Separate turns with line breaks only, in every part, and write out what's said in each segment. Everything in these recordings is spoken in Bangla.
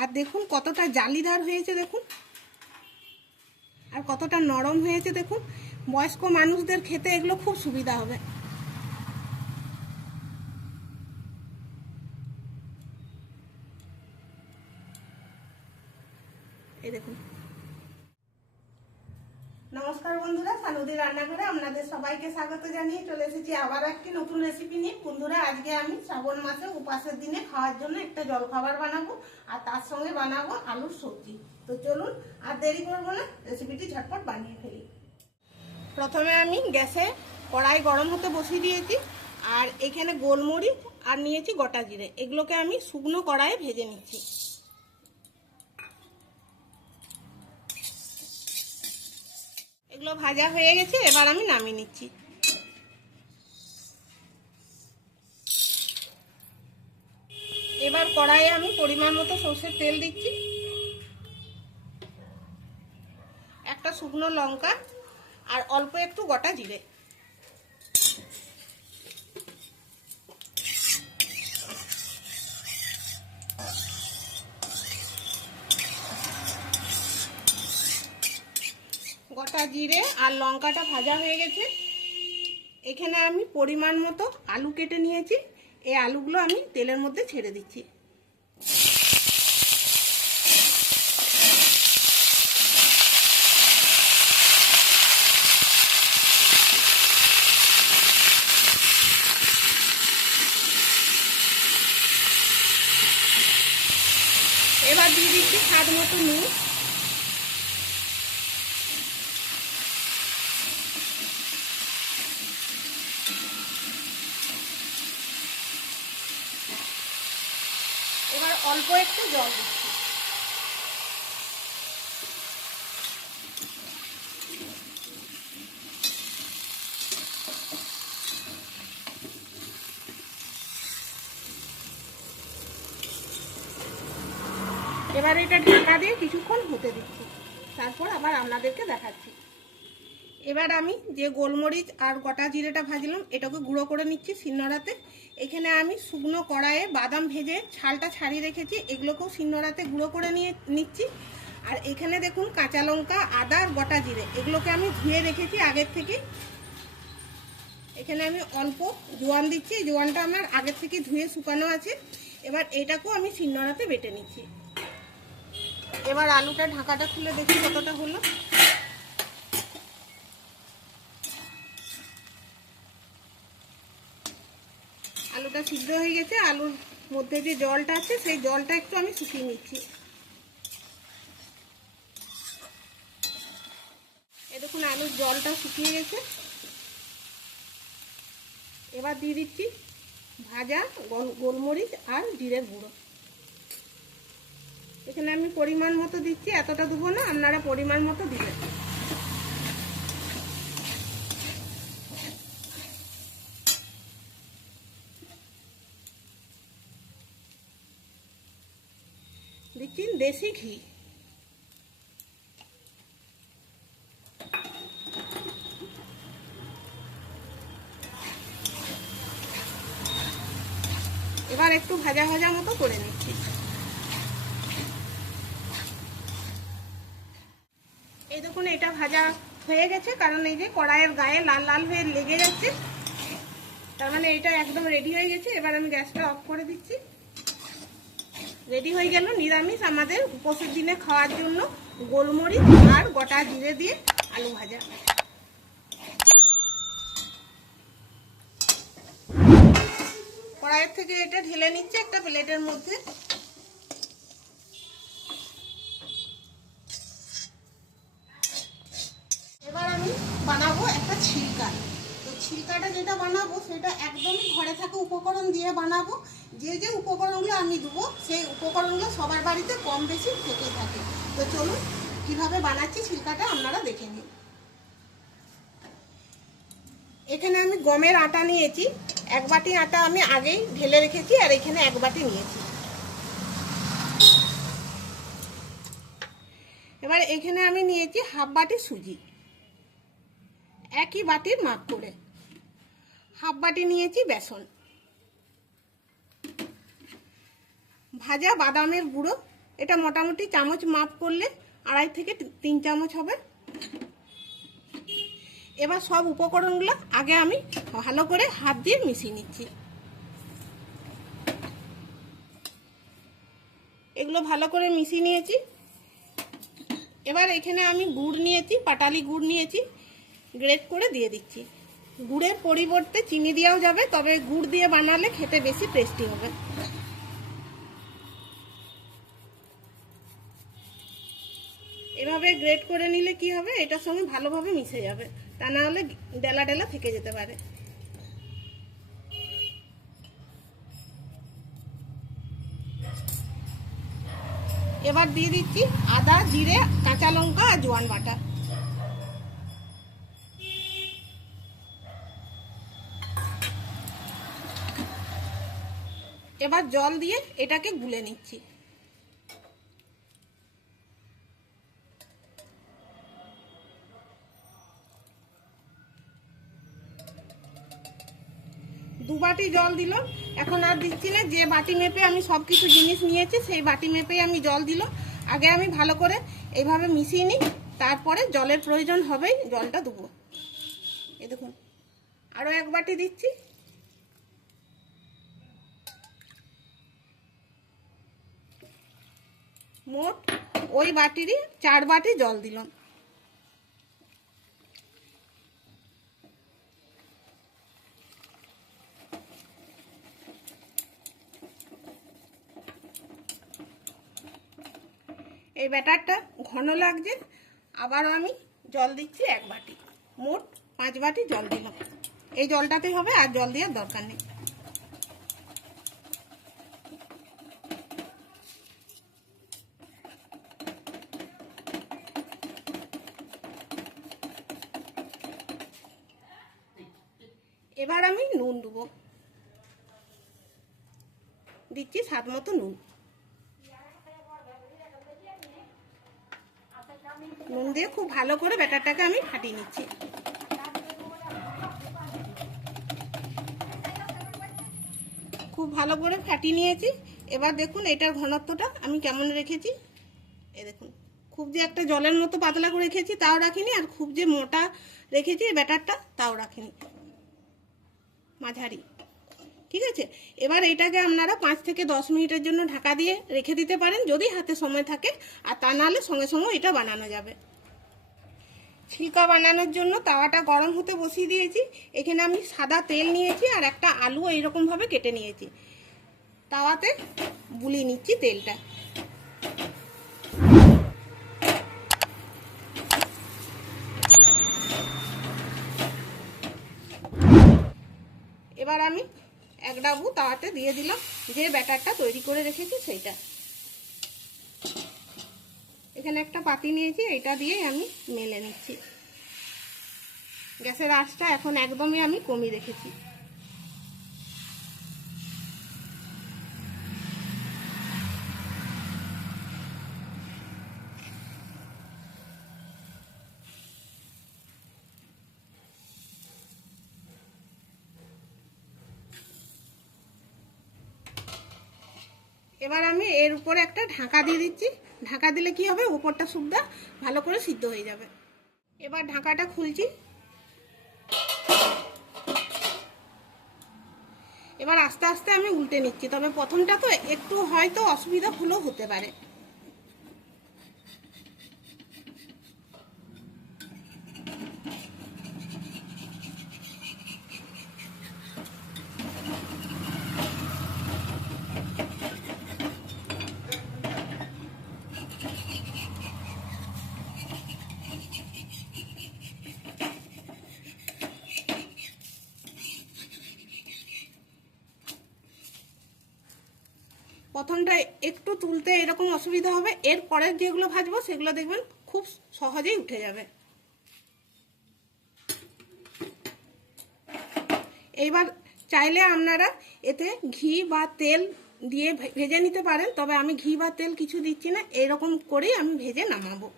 আর দেখুন কতটা জালিদার হয়েছে, দেখুন। আর কতটা নরম হয়েছে, দেখুন। বয়স্ক মানুষদের খেতে এগুলো খুব সুবিধা হবে। এই দেখুন। নমস্কার বন্ধুরা, সানুদি রান্নাঘরে আপনাদের সবাইকে স্বাগত জানিয়ে চলে এসেছি আবার একটি নতুন রেসিপি নিয়ে। বন্ধুরা, আজকে আমি শ্রাবণ মাসে উপাসের দিনে খাওয়ার জন্য একটা জলখাবার বানাবো আর তার সঙ্গে বানাবো আলুর সবজি। তো চলুন, আর দেরি করব না রেসিপিটি ঝটপট বানিয়ে ফেলি। প্রথমে আমি গ্যাসে কড়াই গরম হতে বসিয়ে দিয়েছি আর এখানে গোলমরিচ আর নিয়েছি গোটা জিরে। এগুলোকে আমি শুকনো কড়াইয়ে ভেজে নিচ্ছি। এগুলো ভাজা হয়ে গেছে, এবার আমি নামিয়ে নিচ্ছি। এবার কড়াইয়ে আমি পরিমাণ মতো সর্ষের তেল দিচ্ছি। একটা শুকনো লঙ্কা আর অল্প একটু গোটা জিরে। গোটা জিরে আর লঙ্কাটা ভাজা হয়ে গেছে। এখানে আমি পরিমাণ মতো আলু কেটে নিয়েছি। এই আলুগুলো আমি তেলের মধ্যে ছেড়ে দিচ্ছি। এবার দিয়ে দিচ্ছি স্বাদ মতো নুন এবার অল্প একটু জল দিচ্ছি এবার এটা ঢাকা দিয়ে কিছুক্ষণ হতে দিচ্ছি। তারপর আবার আপনাদেরকে দেখাচ্ছি। এবার আমি যে গোলমরিচ আর গোটা জিরেটা ভাজলাম, এটাকে গুঁড়ো করে নিচ্ছি শিলনোড়াতে এখানে আমি শুকনো কড়াইয়ে বাদাম ভেজে ছালটা ছাড়িয়ে রেখেছি, এগুলোকেও শিলনোড়াতে গুঁড়ো করে নিয়ে নিচ্ছি। আর এখানে দেখুন কাঁচা লঙ্কা, আদা আর গোটা জিরে, এগুলোকে আমি ধুয়ে রেখেছি আগের থেকে এখানে আমি অল্প জোয়ান দিচ্ছি জোয়ানটা আমার আগের থেকে ধুয়ে শুকানো আছে। এবার এটাকেও আমি শিলনোড়াতে বেটে নিচ্ছি। এবার আলুটা ঢাকাটা খুলে দেখি কতটা হলো। আলুটা সিদ্ধ হয়ে গেছে, আলুর মধ্যে যে জলটা আছে, সেই জলটা একটু আমি শুকিয়ে নিচ্ছি। এ দেখুন, আলুর জলটা শুকিয়ে গেছে। এবার দিয়ে দিচ্ছি ভাজা গোলমরিচ আর জিরের গুঁড়ো। এখানে আমি পরিমাণ মতো দিচ্ছি, এতটা দেবো না, আপনারা পরিমাণ মতো দিবেন দিচ্ছি দেশি ঘি। এবার একটু ভাজা ভাজা মতো করে নিচ্ছি এই দেখুন, এটা ভাজা হয়ে গেছে, কারণ এই যে কড়াইয়ের গায়ে লাল লাল হয়ে লেগে যাচ্ছে। তার মানে এটা একদম রেডি হয়ে গেছে। এবার আমি গ্যাসটা অফ করে দিচ্ছি। রেডি হয়ে গেল নিরামিষ আমাদের উপোসের দিনে খাওয়ার জন্য গোলমরিচ আর গোটা জিরে দিয়ে আলু ভাজা। কড়াইয়ের থেকে এটা ঢেলে নিচ্ছে একটা প্লেটের মধ্যে। এবার আমি বানাবো একটা ছিলকা। তো ছিলকাটা যেটা বানাবো সেটা একদমই ঘরে থাকা উপকরণ দিয়ে বানাবো। যে যে উপকরণগুলো আমি দেবো, সেই উপকরণগুলো সবার বাড়িতে কম বেশি থেকেই থাকে। তো চলুন, কীভাবে বানাচ্ছি ছিলকাটা আপনারা দেখে নিন। এখানে আমি গমের আটা নিয়েছি। এক বাটি আটা আমি আগেই ঢেলে রেখেছি আর এখানে এক বাটি নিয়েছি। এবার এখানে আমি নিয়েছি হাফ বাটি সুজি। একই বাটির মাপ করে। হাফ বাটি নিয়েছি বেসন। ভাজা বাদামের গুঁড়ো। এটা মোটামুটি চামচ মাপ করলে আড়াই থেকে তিন চামচ হবে। এবার সব উপকরণগুলো আগে আমি ভালো করে হাত দিয়ে মিশিয়ে নিচ্ছি। এগুলো ভালো করে মিশিয়ে নিয়েছি। এবার এখানে আমি গুড় নিয়েছি, পাটালি গুড় নিয়েছি, গ্রেট করে দিয়ে দিচ্ছি। গুড়ের পরিবর্তে চিনি দেওয়াও যাবে, তবে গুড় দিয়ে বানালে খেতে বেশি টেস্টি হবে। এভাবে গ্রেট করে নিলে কি হবে? এটার সঙ্গে ভালোভাবে মিশে যাবে। তা না হলে ডেলা ডেলা থেকে যেতে পারে। এবার দিয়ে দিচ্ছি আদা, জিরে, কাঁচা লঙ্কা আর জোয়ান বাটা। এবার জল দিয়ে এটাকে গুলে নিচ্ছি। দু বাটি জল দিল। এখন আর দিচ্ছি না, যে বাটি মেপে আমি সব কিছু জিনিস নিয়েছি, সেই বাটি মেপেই আমি জল দিল। আগে আমি ভালো করে এইভাবে মিশিয়ে নিই, তারপরে জলের প্রয়োজন হবেই, জলটা দেবো। এই দেখুন আরও এক বাটি দিচ্ছি। মোট ওই বাটিরই চার বাটি জল দিলাম। এই ব্যাটারটা ঘন লাগছে, আবারও আমি জল দিচ্ছি এক বাটি। মোট পাঁচ বাটি জল দিলাম। এই জলটাতেই হবে, আর জল দেওয়ার দরকার নেই। এবার আমি নুন দেবো। দিচ্ছি স্বাদ মতো নুন নুন দিয়ে খুব ভালো করে ব্যাটারটাকে আমি ফাটিয়ে নিচ্ছি। খুব ভালো করে ফাটিয়ে নিয়েছি। এবার দেখুন এটার ঘনত্বটা আমি কেমন রেখেছি। এ দেখুন, খুব যে একটা জলের মতো পাতলা করে রেখেছি তাও রাখিনি, আর খুব যে মোটা রেখেছি ব্যাটারটা তাও রাখিনি। মাঝারি। ঠিক আছে? এবার এটাকে আপনারা পাঁচ থেকে দশ মিনিটের জন্য ঢাকা দিয়ে রেখে দিতে পারেন, যদি হাতে সময় থাকে। আর তা নাহলে সঙ্গে সঙ্গে এটা বানানো যাবে। ছিলকা বানানোর জন্য তাওয়াটা গরম হতে বসিয়ে দিয়েছি। এখানে আমি সাদা তেল নিয়েছি আর একটা আলু এইরকমভাবে কেটে নিয়েছি। তাওয়াতে বুলিয়ে নিচ্ছি তেলটা। এবার আমি এক ডাবু তাওয়াতে দিয়ে দিলাম। যে ব্যাটারটা তৈরি করে রেখেছি সেইটা। এখানে একটা পাতি নিয়েছি, এটা দিয়ে আমি মেলে নিচ্ছি। গ্যাসের আঁচটা এখন একদমই আমি কমিয়ে রেখেছি। এবার আমি এর উপরে একটা ঢাকা দিয়ে দিচ্ছি। ঢাকা দিলে কি হবে? উপরটা সুবিধা ভালো করে সিদ্ধ হয়ে যাবে। এবার ঢাকাটা খুলছি। এবার আস্তে আস্তে আমি উল্টে নিচ্ছি। তবে প্রথমটা তো একটু হয়তো অসুবিধা হলেও হতে পারে। প্রথমটা একটু তুলতে এরকম অসুবিধা হবে, এর পরের যেগুলো ভাজবো সেগুলো দেখবেন খুব সহজেই উঠে যাবে। এইবার চাইলে আপনারা এতে ঘি বা তেল দিয়ে ভেজে নিতে পারেন, তবে আমি ঘি বা তেল কিছু দিচ্ছি না, এরকম করেই আমি ভেজে নামাবো।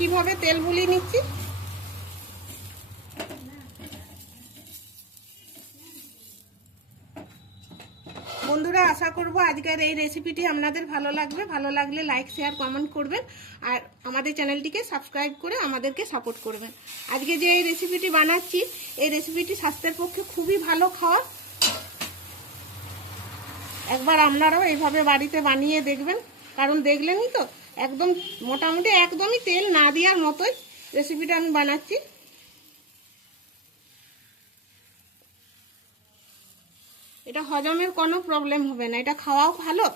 একইভাবে তেল বুলিয়ে নিচ্ছি? বন্ধুরা, আশা করব আজকের এই রেসিপিটি আপনাদের ভালো লাগবে। ভালো লাগলে লাইক শেয়ার কমেন্ট করবেন। আর আমাদের চ্যানেলটিকে সাবস্ক্রাইব করে আমাদেরকে সাপোর্ট করবেন। আজকে যে এই রেসিপিটি বানাচ্ছি, এই রেসিপিটি স্বাস্থ্যের পক্ষে খুবই ভালো খাওয়া। একবার আপনারাও এইভাবে বাড়িতে বানিয়ে দেখবেন। কারণ দেখলেনই তো একদম মোটামুটি একদমই তেল না দেওয়ার মতোই রেসিপিটা আমি বানাচ্ছি। এটা হজমের কোনো প্রবলেম হবে না, এটা খাওয়াও ভালো,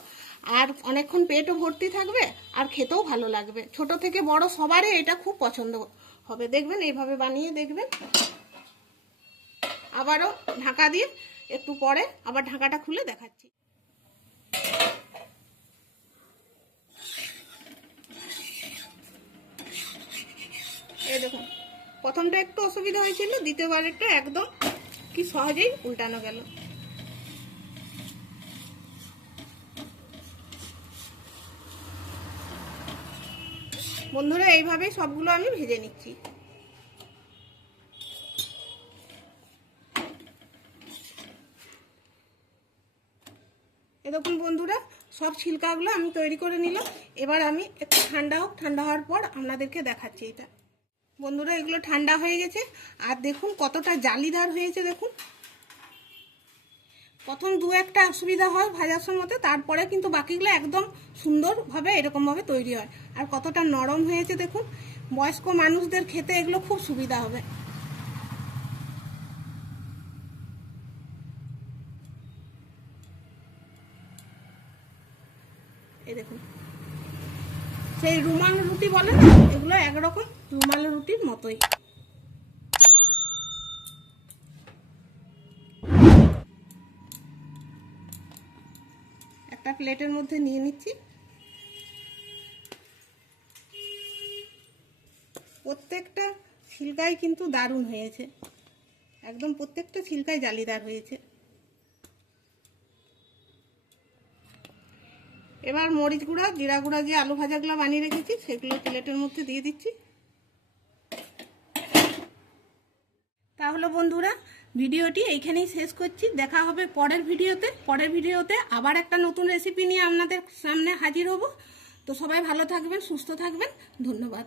আর অনেকক্ষণ পেটও ভর্তি থাকবে, আর খেতেও ভালো লাগবে। ছোট থেকে বড় সবারই এটা খুব পছন্দ হবে। দেখবেন, এইভাবে বানিয়ে দেখবেন। আবারও ঢাকা দিয়ে একটু পরে আবার ঢাকাটা খুলে দেখাচ্ছি এই দেখুন প্রথমটা একটু অসুবিধা হয়েছিল, দ্বিতীয়বারেরটা একদম কি সহজেই উল্টানো গেল। বন্ধুরা, এইভাবেই সবগুলো আমি ভেজে নিচ্ছি। এরকম বন্ধুরা, সব ছিলকাগুলো আমি তৈরি করে নিলাম। এবার আমি একটু ঠান্ডা হোক, ঠান্ডা হওয়ার পর আপনাদেরকে দেখাচ্ছি এটা। বন্ধুরা, এগুলো ঠান্ডা হয়ে গেছে। আর দেখুন কতটা জালিদার হয়েছে, দেখুন। প্রথম দু একটা অসুবিধা হয় ভাজার সময়তে তারপরে কিন্তু বাকিগুলো একদম সুন্দরভাবে, এরকমভাবে তৈরি হয়। আর কতটা নরম হয়েছে, দেখুন। বয়স্ক মানুষদের খেতে এগুলো খুব সুবিধা হবে। এই দেখুন। সেই রুমাল রুটি বলে না? এগুলো একরকম রুমাল রুটির মতোই। একটা প্লেটের মধ্যে নিয়ে নিচ্ছি। প্রত্যেকটা ছিলকাই কিন্তু দারুণ হয়েছে। একদম প্রত্যেকটা ছিলকাই জালিদার হয়েছে। এবার মরিচ গুঁড়া, জিরা গুঁড়া যে আলু ভাজাগুলো বানিয়ে রেখেছি, সেগুলো প্লেটের মধ্যে দিয়ে দিচ্ছি। তাহলে বন্ধুরা, ভিডিওটি এইখানেই শেষ করছি। দেখা হবে পরের ভিডিওতে। পরের ভিডিওতে আবার একটা নতুন রেসিপি নিয়ে আপনাদের সামনে হাজির হব। তো সবাই ভালো থাকবেন, সুস্থ থাকবেন। ধন্যবাদ।